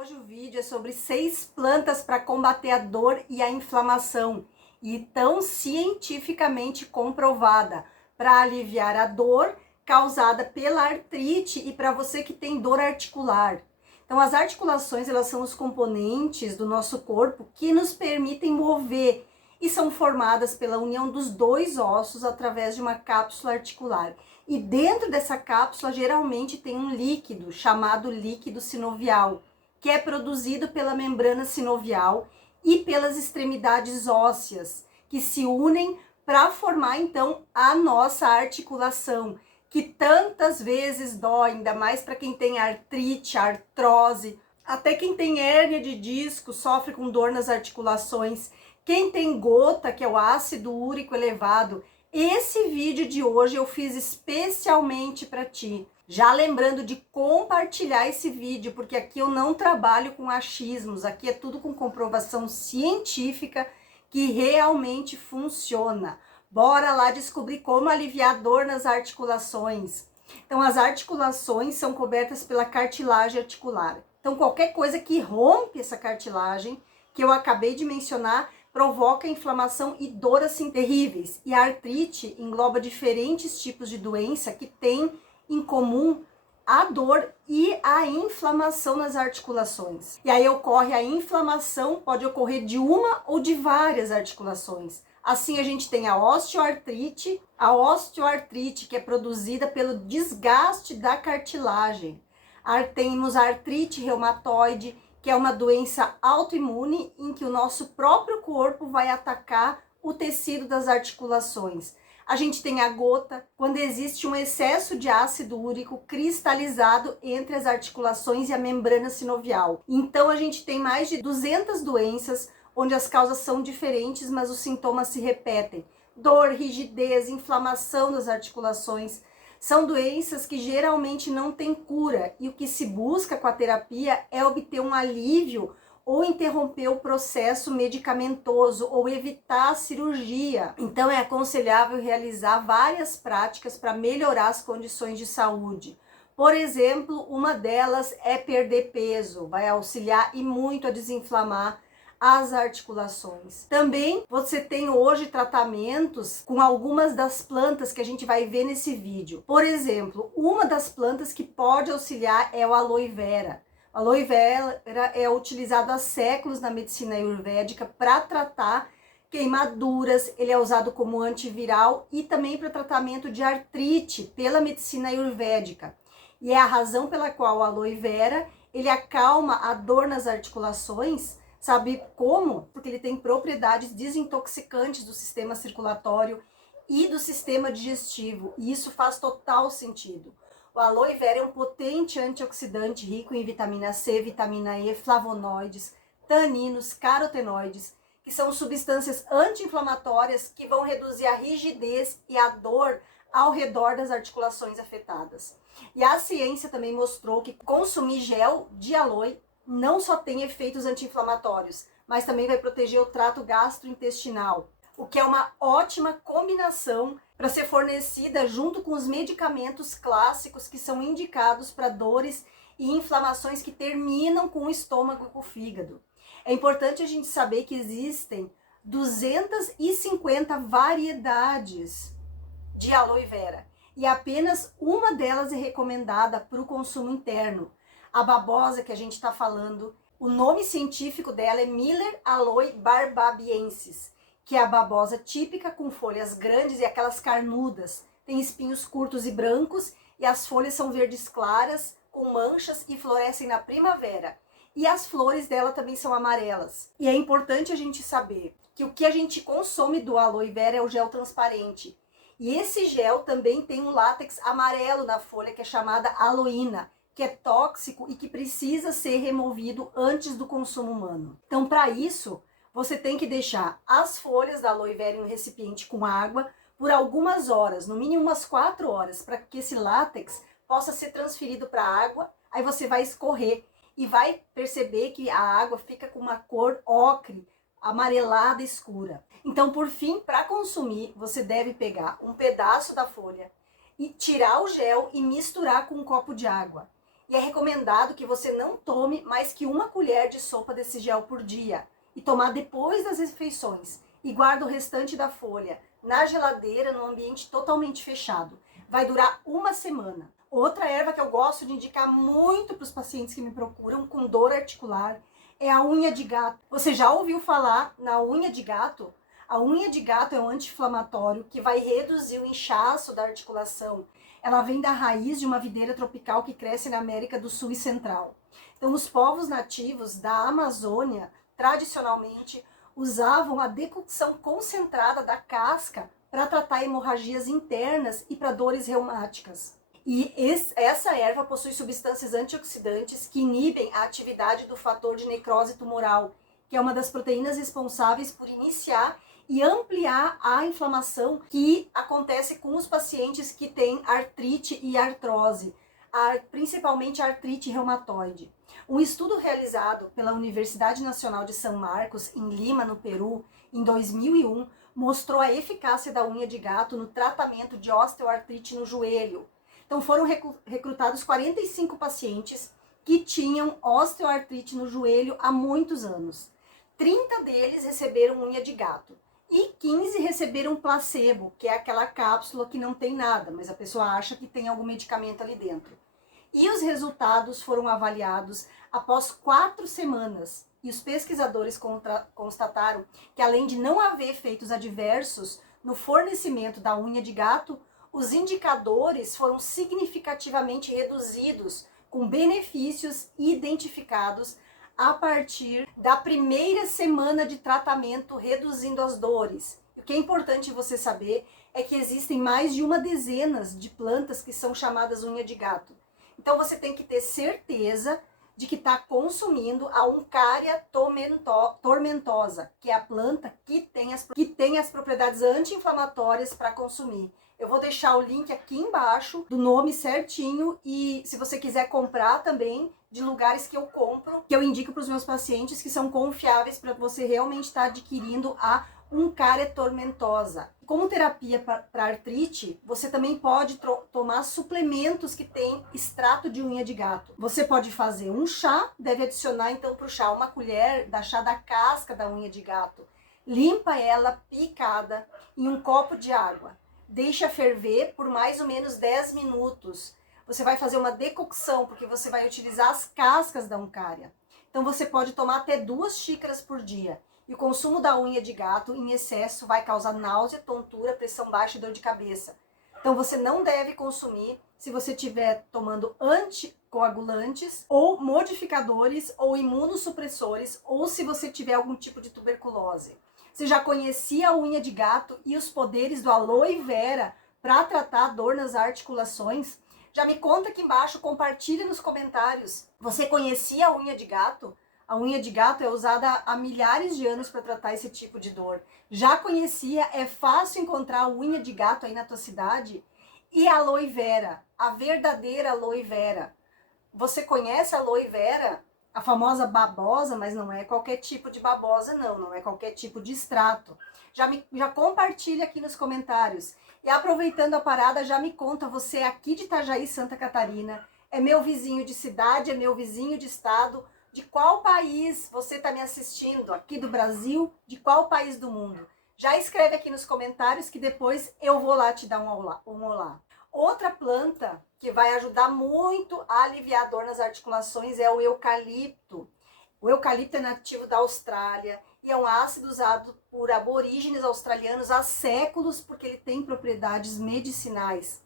Hoje o vídeo é sobre 6 plantas para combater a dor e a inflamação e tão cientificamente comprovada para aliviar a dor causada pela artrite e para você que tem dor articular. Então as articulações, elas são os componentes do nosso corpo que nos permitem mover e são formadas pela união dos dois ossos através de uma cápsula articular. E dentro dessa cápsula geralmente tem um líquido chamado líquido sinovial, que é produzido pela membrana sinovial e pelas extremidades ósseas, que se unem para formar então a nossa articulação, que tantas vezes dói, ainda mais para quem tem artrite, artrose, até quem tem hérnia de disco sofre com dor nas articulações, quem tem gota, que é o ácido úrico elevado. Esse vídeo de hoje eu fiz especialmente para ti. Já lembrando de compartilhar esse vídeo, porque aqui eu não trabalho com achismos, aqui é tudo com comprovação científica que realmente funciona. Bora lá descobrir como aliviar a dor nas articulações. Então, as articulações são cobertas pela cartilagem articular. Então, qualquer coisa que rompe essa cartilagem, que eu acabei de mencionar, provoca inflamação e dor assim terríveis. E a artrite engloba diferentes tipos de doença que tem em comum a dor e a inflamação nas articulações. E aí ocorre a inflamação, pode ocorrer de uma ou de várias articulações. Assim a gente tem a osteoartrite que é produzida pelo desgaste da cartilagem. Temos a artrite reumatoide, que é uma doença autoimune em que o nosso próprio corpo vai atacar o tecido das articulações. A gente tem a gota, quando existe um excesso de ácido úrico cristalizado entre as articulações e a membrana sinovial. Então a gente tem mais de 200 doenças onde as causas são diferentes, mas os sintomas se repetem. Dor, rigidez, inflamação das articulações. São doenças que geralmente não têm cura e o que se busca com a terapia é obter um alívio ou interromper o processo medicamentoso ou evitar a cirurgia. Então é aconselhável realizar várias práticas para melhorar as condições de saúde. Por exemplo, uma delas é perder peso, vai auxiliar e muito a desinflamar as articulações. Também você tem hoje tratamentos com algumas das plantas que a gente vai ver nesse vídeo. Por exemplo, uma das plantas que pode auxiliar é o aloe vera. A aloe vera é utilizado há séculos na medicina ayurvédica para tratar queimaduras, ele é usado como antiviral e também para tratamento de artrite pela medicina ayurvédica. E é a razão pela qual o aloe vera, ele acalma a dor nas articulações. Sabe como? Porque ele tem propriedades desintoxicantes do sistema circulatório e do sistema digestivo. E isso faz total sentido. O aloe vera é um potente antioxidante rico em vitamina C, vitamina E, flavonoides, taninos, carotenoides, que são substâncias anti-inflamatórias que vão reduzir a rigidez e a dor ao redor das articulações afetadas. E a ciência também mostrou que consumir gel de aloe não só tem efeitos anti-inflamatórios, mas também vai proteger o trato gastrointestinal, o que é uma ótima combinação para ser fornecida junto com os medicamentos clássicos que são indicados para dores e inflamações que terminam com o estômago e com o fígado. É importante a gente saber que existem 250 variedades de aloe vera e apenas uma delas é recomendada para o consumo interno. A babosa que a gente está falando, o nome científico dela é Miller aloe barbabiensis, que é a babosa típica com folhas grandes e aquelas carnudas. Tem espinhos curtos e brancos e as folhas são verdes claras, com manchas e florescem na primavera. E as flores dela também são amarelas. E é importante a gente saber que o que a gente consome do aloe vera é o gel transparente. E esse gel também tem um látex amarelo na folha que é chamada aloína, que é tóxico e que precisa ser removido antes do consumo humano. Então, para isso, você tem que deixar as folhas da aloe vera em um recipiente com água por algumas horas, no mínimo umas 4 horas, para que esse látex possa ser transferido para a água. Aí você vai escorrer e vai perceber que a água fica com uma cor ocre, amarelada escura. Então, por fim, para consumir, você deve pegar um pedaço da folha e tirar o gel e misturar com um copo de água. E é recomendado que você não tome mais que 1 colher de sopa desse gel por dia e tomar depois das refeições. E guarda o restante da folha na geladeira, num ambiente totalmente fechado. Vai durar 1 semana. Outra erva que eu gosto de indicar muito para os pacientes que me procuram com dor articular é a unha de gato. Você já ouviu falar na unha de gato? A unha de gato é um anti-inflamatório que vai reduzir o inchaço da articulação. Ela vem da raiz de uma videira tropical que cresce na América do Sul e Central. Então, os povos nativos da Amazônia, tradicionalmente, usavam a decocção concentrada da casca para tratar hemorragias internas e para dores reumáticas. E essa erva possui substâncias antioxidantes que inibem a atividade do fator de necrose tumoral, que é uma das proteínas responsáveis por iniciar e ampliar a inflamação que acontece com os pacientes que têm artrite e artrose, principalmente artrite reumatoide. Um estudo realizado pela Universidade Nacional de São Marcos, em Lima, no Peru, em 2001, mostrou a eficácia da unha de gato no tratamento de osteoartrite no joelho. Então foram recrutados 45 pacientes que tinham osteoartrite no joelho há muitos anos. 30 deles receberam unha de gato e 15 receberam placebo, que é aquela cápsula que não tem nada, mas a pessoa acha que tem algum medicamento ali dentro. E os resultados foram avaliados após 4 semanas. E os pesquisadores constataram que, além de não haver efeitos adversos no fornecimento da unha de gato, os indicadores foram significativamente reduzidos, com benefícios identificados a partir da primeira semana de tratamento, reduzindo as dores. O que é importante você saber é que existem mais de 10 de plantas que são chamadas unha de gato. Então você tem que ter certeza de que está consumindo a Uncaria tomentosa, que é a planta que tem as propriedades anti-inflamatórias para consumir. Eu vou deixar o link aqui embaixo do nome certinho e se você quiser comprar também de lugares que eu compro, que eu indico para os meus pacientes que são confiáveis para você realmente estar adquirindo a Uncaria tomentosa. Como terapia para artrite, você também pode tomar suplementos que tem extrato de unha de gato. Você pode fazer um chá, deve adicionar então para o chá 1 colher da chá da casca da unha de gato. Limpa ela picada em um copo de água. Deixa ferver por mais ou menos 10 minutos. Você vai fazer uma decocção, porque você vai utilizar as cascas da Uncaria. Então você pode tomar até 2 xícaras por dia. E o consumo da unha de gato em excesso vai causar náusea, tontura, pressão baixa e dor de cabeça. Então você não deve consumir se você estiver tomando anticoagulantes ou modificadores ou imunossupressores ou se você tiver algum tipo de tuberculose. Você já conhecia a unha de gato e os poderes do aloe vera para tratar a dor nas articulações? Já me conta aqui embaixo, compartilha nos comentários. Você conhecia a unha de gato? A unha de gato é usada há milhares de anos para tratar esse tipo de dor. Já conhecia? É fácil encontrar a unha de gato aí na tua cidade? E a aloe vera, a verdadeira aloe vera. Você conhece a aloe vera? A famosa babosa, mas não é qualquer tipo de babosa não é qualquer tipo de extrato. Já compartilha aqui nos comentários. E aproveitando a parada, já me conta, você é aqui de Itajaí, Santa Catarina, é meu vizinho de cidade, é meu vizinho de estado, de qual país você está me assistindo? Aqui do Brasil? De qual país do mundo? Já escreve aqui nos comentários que depois eu vou lá te dar um olá. Outra planta que vai ajudar muito a aliviar a dor nas articulações é o eucalipto. O eucalipto é nativo da Austrália e é um ácido usado por aborígenes australianos há séculos porque ele tem propriedades medicinais.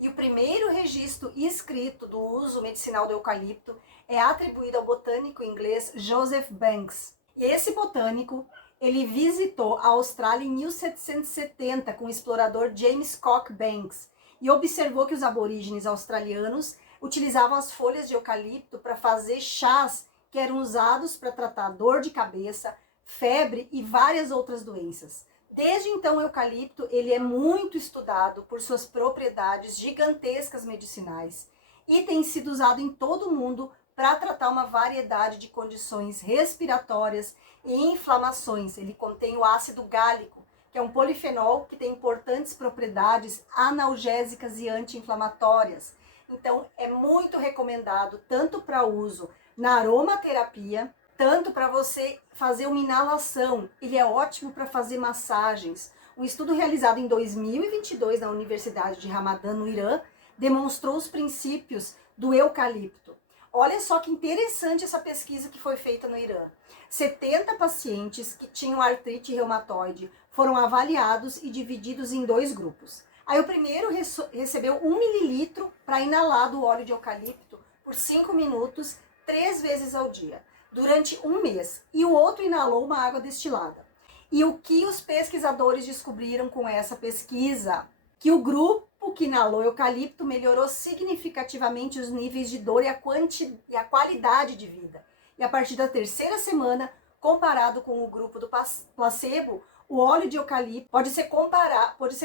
E o primeiro registro escrito do uso medicinal do eucalipto é atribuído ao botânico inglês Joseph Banks. E esse botânico, ele visitou a Austrália em 1770 com o explorador James Cock Banks e observou que os aborígenes australianos utilizavam as folhas de eucalipto para fazer chás que eram usados para tratar dor de cabeça, febre e várias outras doenças. Desde então, o eucalipto ele é muito estudado por suas propriedades gigantescas medicinais e tem sido usado em todo o mundo para tratar uma variedade de condições respiratórias e inflamações. Ele contém o ácido gálico, que é um polifenol que tem importantes propriedades analgésicas e anti-inflamatórias. Então, é muito recomendado, tanto para uso na aromaterapia, tanto para você fazer uma inalação. Ele é ótimo para fazer massagens. Um estudo realizado em 2022 na Universidade de Ramadan, no Irã, demonstrou os princípios do eucalipto. Olha só que interessante essa pesquisa que foi feita no Irã. 70 pacientes que tinham artrite reumatoide foram avaliados e divididos em 2 grupos. Aí o primeiro recebeu 1 mililitro para inalar do óleo de eucalipto por 5 minutos, 3 vezes ao dia, durante 1 mês. E o outro inalou uma água destilada. E o que os pesquisadores descobriram com essa pesquisa? Que o grupo que inalou eucalipto melhorou significativamente os níveis de dor e a qualidade de vida. E a partir da 3ª semana, comparado com o grupo do placebo, o óleo de eucalipto pode ser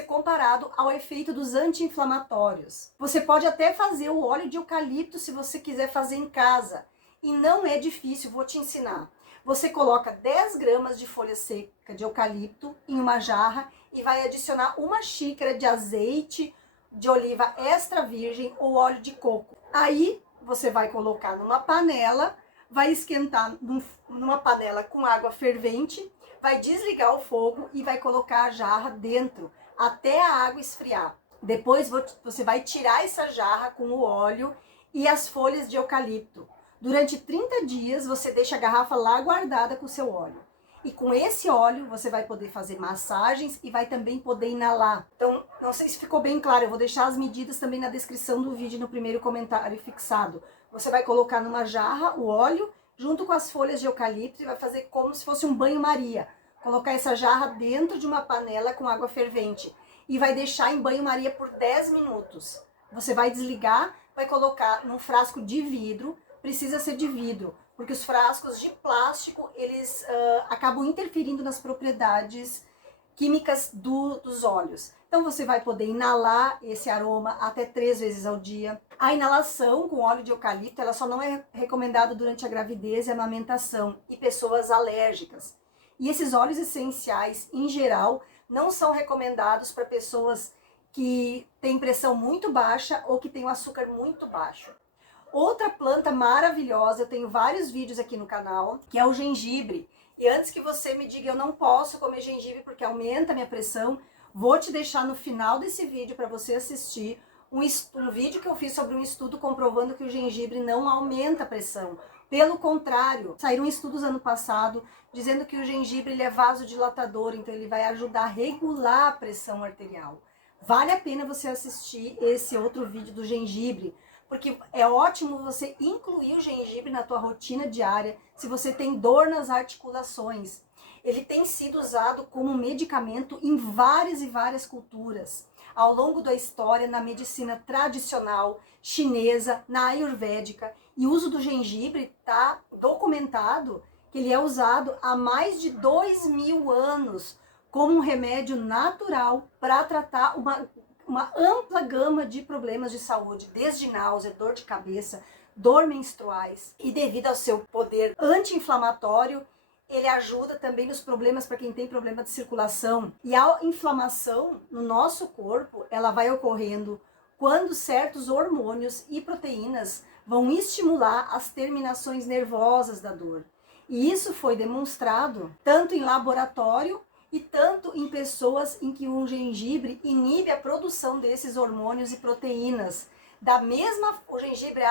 comparado ao efeito dos anti-inflamatórios. Você pode até fazer o óleo de eucalipto se você quiser fazer em casa. E não é difícil, vou te ensinar. Você coloca 10 gramas de folha seca de eucalipto em uma jarra e vai adicionar 1 xícara de azeite de oliva extra virgem ou óleo de coco. Aí você vai colocar numa panela, vai esquentar numa panela com água fervente, vai desligar o fogo e vai colocar a jarra dentro até a água esfriar. Depois você vai tirar essa jarra com o óleo e as folhas de eucalipto. Durante 30 dias você deixa a garrafa lá guardada com o seu óleo. E com esse óleo você vai poder fazer massagens e vai também poder inalar. Então, não sei se ficou bem claro, eu vou deixar as medidas também na descrição do vídeo, no primeiro comentário fixado. Você vai colocar numa jarra o óleo junto com as folhas de eucalipto e vai fazer como se fosse um banho-maria. Colocar essa jarra dentro de uma panela com água fervente e vai deixar em banho-maria por 10 minutos. Você vai desligar, vai colocar num frasco de vidro, precisa ser de vidro, porque os frascos de plástico, eles acabam interferindo nas propriedades químicas dos óleos. Então você vai poder inalar esse aroma até 3 vezes ao dia. A inalação com óleo de eucalipto, ela só não é recomendada durante a gravidez e a amamentação e pessoas alérgicas. E esses óleos essenciais, em geral, não são recomendados para pessoas que têm pressão muito baixa ou que têm o açúcar muito baixo. Outra planta maravilhosa, eu tenho vários vídeos aqui no canal, que é o gengibre. E antes que você me diga eu não posso comer gengibre porque aumenta a minha pressão, vou te deixar no final desse vídeo para você assistir um vídeo que eu fiz sobre um estudo comprovando que o gengibre não aumenta a pressão. Pelo contrário, saíram estudos ano passado dizendo que o gengibre ele é vasodilatador, então ele vai ajudar a regular a pressão arterial. Vale a pena você assistir esse outro vídeo do gengibre, porque é ótimo você incluir o gengibre na tua rotina diária se você tem dor nas articulações. Ele tem sido usado como medicamento em várias e várias culturas. Ao longo da história, na medicina tradicional chinesa, na ayurvédica, e o uso do gengibre está documentado que ele é usado há mais de 2000 anos como um remédio natural para tratar uma ampla gama de problemas de saúde, desde náusea, dor de cabeça, dor menstruais. E devido ao seu poder anti-inflamatório, ele ajuda também nos problemas para quem tem problema de circulação. E a inflamação no nosso corpo, ela vai ocorrendo quando certos hormônios e proteínas vão estimular as terminações nervosas da dor. E isso foi demonstrado tanto em laboratório e tanto em pessoas em que o gengibre inibe a produção desses hormônios e proteínas. O gengibre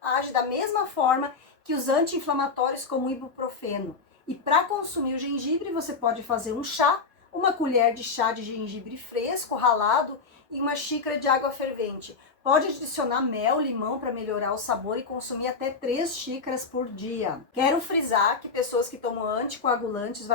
age da mesma forma que os anti-inflamatórios como o ibuprofeno. E para consumir o gengibre, você pode fazer um chá, 1 colher de chá de gengibre fresco, ralado, e 1 xícara de água fervente. Pode adicionar mel, limão para melhorar o sabor e consumir até 3 xícaras por dia. Quero frisar que pessoas que tomam anticoagulantes,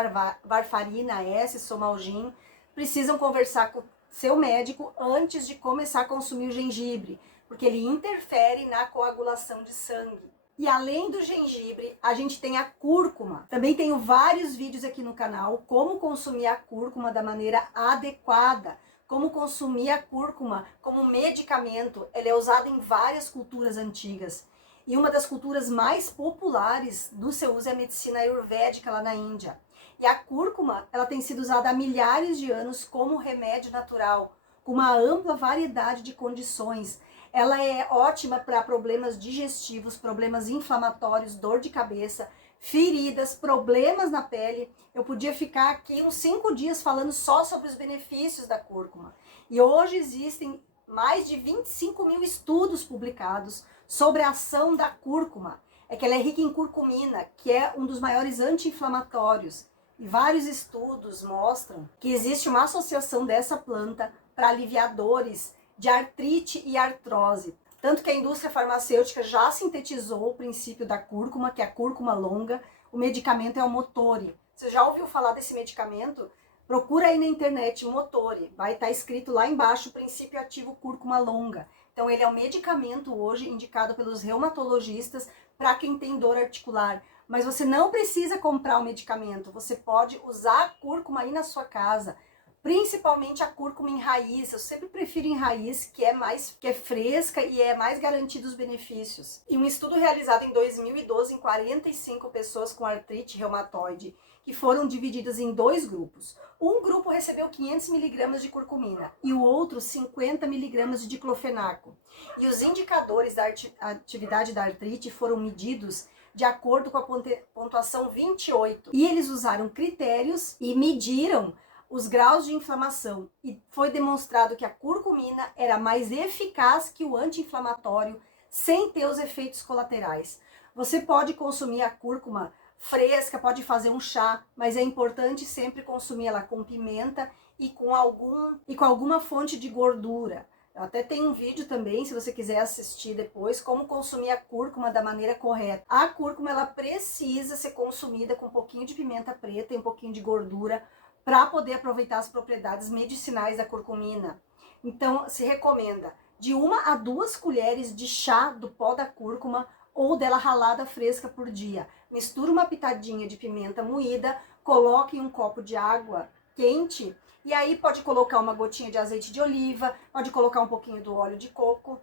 varfarina, S, Somalgin, precisam conversar com seu médico antes de começar a consumir o gengibre, porque ele interfere na coagulação de sangue. E além do gengibre, a gente tem a cúrcuma. Também tenho vários vídeos aqui no canal como consumir a cúrcuma da maneira adequada. Como consumir a cúrcuma como medicamento. Ela é usada em várias culturas antigas. E uma das culturas mais populares do seu uso é a medicina ayurvédica lá na Índia. E a cúrcuma, ela tem sido usada há milhares de anos como remédio natural, com uma ampla variedade de condições. Ela é ótima para problemas digestivos, problemas inflamatórios, dor de cabeça, feridas, problemas na pele. Eu podia ficar aqui uns 5 dias falando só sobre os benefícios da cúrcuma. E hoje existem mais de 25 mil estudos publicados sobre a ação da cúrcuma. É que ela é rica em curcumina, que é um dos maiores anti-inflamatórios. E vários estudos mostram que existe uma associação dessa planta para aliviar dores de artrite e artrose. Tanto que a indústria farmacêutica já sintetizou o princípio da cúrcuma, que é a cúrcuma longa. O medicamento é o Motori. Você já ouviu falar desse medicamento? Procura aí na internet, Motori. Vai estar escrito lá embaixo, princípio ativo cúrcuma longa. Então ele é um medicamento hoje indicado pelos reumatologistas para quem tem dor articular. Mas você não precisa comprar o medicamento. Você pode usar a cúrcuma aí na sua casa. Principalmente a cúrcuma em raiz. Eu sempre prefiro em raiz, que é fresca e é mais garantido os benefícios. E um estudo realizado em 2012 em 45 pessoas com artrite reumatoide, que foram divididas em 2 grupos. Um grupo recebeu 500 mg de curcumina e o outro 50 mg de diclofenaco. E os indicadores da atividade da artrite foram medidos de acordo com a pontuação 28. E eles usaram critérios e mediram os graus de inflamação, e foi demonstrado que a curcumina era mais eficaz que o anti-inflamatório, sem ter os efeitos colaterais. Você pode consumir a cúrcuma fresca, pode fazer um chá, mas é importante sempre consumir ela com pimenta e com alguma fonte de gordura. Eu até tenho um vídeo também, se você quiser assistir depois, como consumir a cúrcuma da maneira correta. A cúrcuma, ela precisa ser consumida com um pouquinho de pimenta preta e um pouquinho de gordura, para poder aproveitar as propriedades medicinais da curcumina. Então, se recomenda de 1 a 2 colheres de chá do pó da cúrcuma ou dela ralada fresca por dia. Mistura uma pitadinha de pimenta moída, coloque em um copo de água quente e aí pode colocar uma gotinha de azeite de oliva, pode colocar um pouquinho do óleo de coco.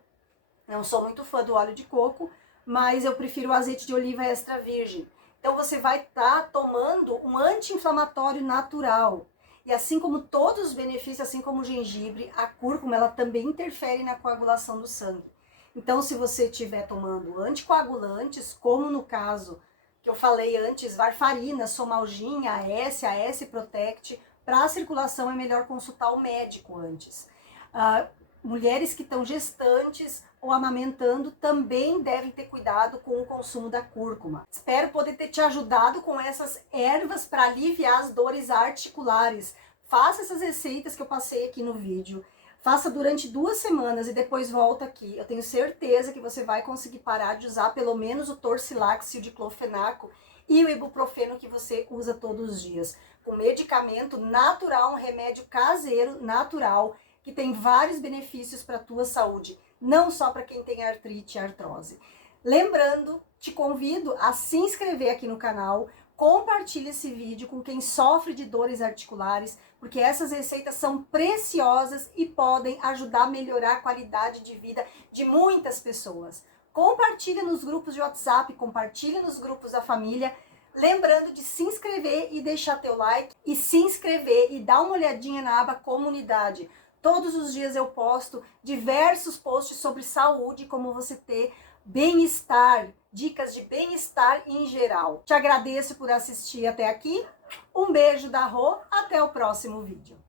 Não sou muito fã do óleo de coco, mas eu prefiro o azeite de oliva extra virgem. Então você vai estar tomando um anti-inflamatório natural. E assim como todos os benefícios, assim como o gengibre, a cúrcuma ela também interfere na coagulação do sangue. Então se você estiver tomando anticoagulantes, como no caso que eu falei antes, varfarina, somalgin, AS Protect, para a circulação é melhor consultar o médico antes. Mulheres que estão gestantes ou amamentando também devem ter cuidado com o consumo da cúrcuma. Espero poder ter te ajudado com essas ervas para aliviar as dores articulares. Faça essas receitas que eu passei aqui no vídeo. Faça durante 2 semanas e depois volta aqui. Eu tenho certeza que você vai conseguir parar de usar pelo menos o Torcilax e o diclofenaco e o ibuprofeno que você usa todos os dias. Um medicamento natural, um remédio caseiro natural, que tem vários benefícios para a tua saúde, não só para quem tem artrite e artrose. Lembrando, te convido a se inscrever aqui no canal, compartilhe esse vídeo com quem sofre de dores articulares, porque essas receitas são preciosas e podem ajudar a melhorar a qualidade de vida de muitas pessoas. Compartilhe nos grupos de WhatsApp, compartilhe nos grupos da família, lembrando de se inscrever e deixar teu like, e se inscrever e dar uma olhadinha na aba comunidade. Todos os dias eu posto diversos posts sobre saúde, como você ter bem-estar, dicas de bem-estar em geral. Te agradeço por assistir até aqui. Um beijo da Rô, até o próximo vídeo.